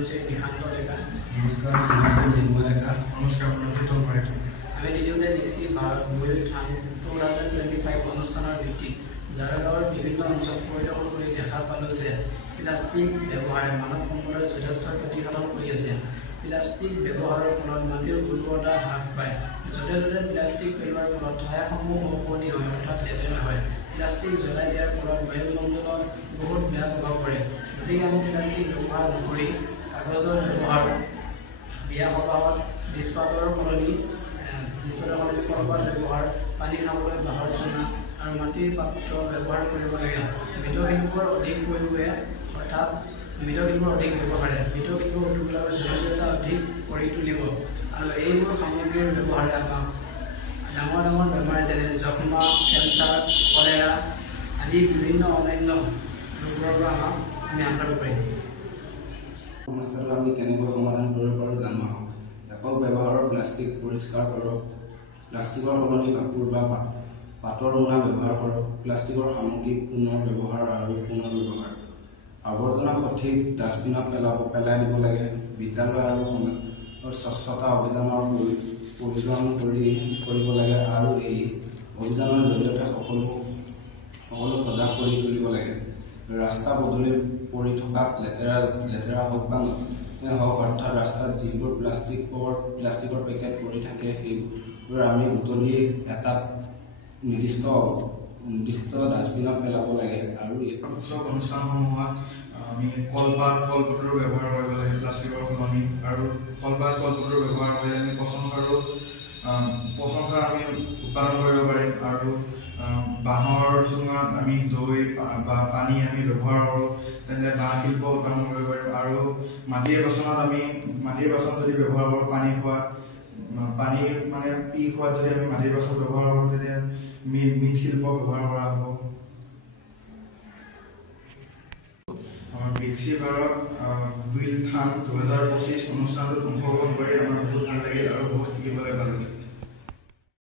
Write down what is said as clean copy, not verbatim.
নমস্কাৰ আমি দ্বিতীয়তে দেখছি ভাৰত বুইল থান 2025 অনুষ্ঠানৰ ভিত্তিত জাৰগাঁৱৰ বিভিন্ন অঞ্চল পৰিদৰ্শন কৰি দেখা পালোঁ যে প্লাষ্টিক ব্যৱহাৰে মানৱ সম্পদৰ যথেষ্ট ক্ষতিসাধন কৰি আছে। প্লাষ্টিক ব্যৱহাৰৰ ফলত মাটিৰ উৰ্বৰতা হ্ৰাস পায়। য'তে ত'তে প্লাষ্টিক পেলোৱাৰ ফলত ঠাইসমূহ অশুৱনি হয়, অৰ্থাৎ লেতেৰা হয়। প্লাষ্টিক জ্বলাই দিয়াৰ ফলত বায়ুমণ্ডলত বহুত বেয়া প্ৰভাৱ পৰে। গতিকে আমি প্লাষ্টিক ব্যৱহাৰ নকৰি কাগজৰ ব্যৱহাৰ, বিয়া সবাহত ডিছপাতৰ সলনি কলপাত ব্যৱহাৰ, পানী খাবলৈ বাঁহৰ চুঙা আৰু মাটিৰ পাত্ৰ ব্যৱহাৰ কৰিব লাগে। মৃৎশিল্পৰ অধিক প্ৰয়োগে অৰ্থাৎ মৃৎশিল্পৰ অধিক ব্যৱহাৰে মৃৎশিল্প উদ্যোগবিলাকৰ জনপ্ৰিয়তা অধিক কৰি তুলিব আৰু এইবোৰ সামগ্ৰীৰ ব্যৱহাৰে আমাক ডাঙৰ ডাঙৰ বেমাৰ যেনে যক্ষ্মা, কেঞ্চাৰ, কলেৰা আদি বিভিন্ন অন্যান্য ৰোগৰ পৰা আমি আঁতৰাব পাৰিম। সমস্যাটো আমি কেনেকৈ সমাধান কৰিব পাৰোঁ জানো আহক। একক ব্যৱহাৰৰ প্লাষ্টিক পৰিষ্কাৰ কৰক। প্লাষ্টিকৰ সলনি কাপোৰ বা পাতৰ মোনা ব্যৱহাৰ কৰক। প্লাষ্টিকৰ সামগ্ৰী পুনৰ ব্যৱহাৰ আৰু পুনৰ ব্যৱহাৰ। আৱৰ্জনা সঠিক ডাষ্টবিনত পেলাই দিব লাগে। বিদ্যালয় আৰু সমাজৰ স্বচ্ছতা অভিযানৰ প্ৰয়োজন কৰিব লাগে আৰু এই অভিযানৰ জৰিয়তে সকলো সজাগ কৰি তুলিব লাগে। ৰাস্তা পদূলিত পৰি থকা লেতেৰা হওক বা হওক, অৰ্থাৎ ৰাস্তাত যিবোৰ প্লাষ্টিকৰ পেকেট পৰি থাকে সেইবোৰ আমি বুটলি এটা নিৰ্দিষ্ট ডাষ্টবিনত পেলাব লাগে। আৰু উৎসৱ অনুষ্ঠানসমূহত আমি কলপাতৰ ব্যৱহাৰ কৰিব লাগে প্লাষ্টিকৰ সলনি, আৰু কলপাতৰ ব্যৱহাৰ কৰিলে আমি পচন সাৰ আমি উৎপাদন কৰিব পাৰিম। আৰু বাঁহৰ চুঙাত আমি দৈ বা পানী আমি ব্যৱহাৰ কৰোঁ, তেন্তে বাঁহ শিল্প উৎপাদন কৰিব পাৰিম। আৰু মাটিৰ বাচন যদি ব্যৱহাৰ কৰোঁ, পানী মানে পি খোৱাত যদি আমি মাটিৰ বাচন ব্যৱহাৰ কৰোঁ, তেতিয়া মৃৎশিল্প ব্যৱহাৰ কৰা হ'ব। আমাৰ বিকশিত ভাৰত বুইল থান 2025 অনুষ্ঠানটোত অংশগ্ৰহণ কৰি আমাৰ বহুত ভাল লাগিল আৰু বহুত শিকিবলৈ পালোঁ।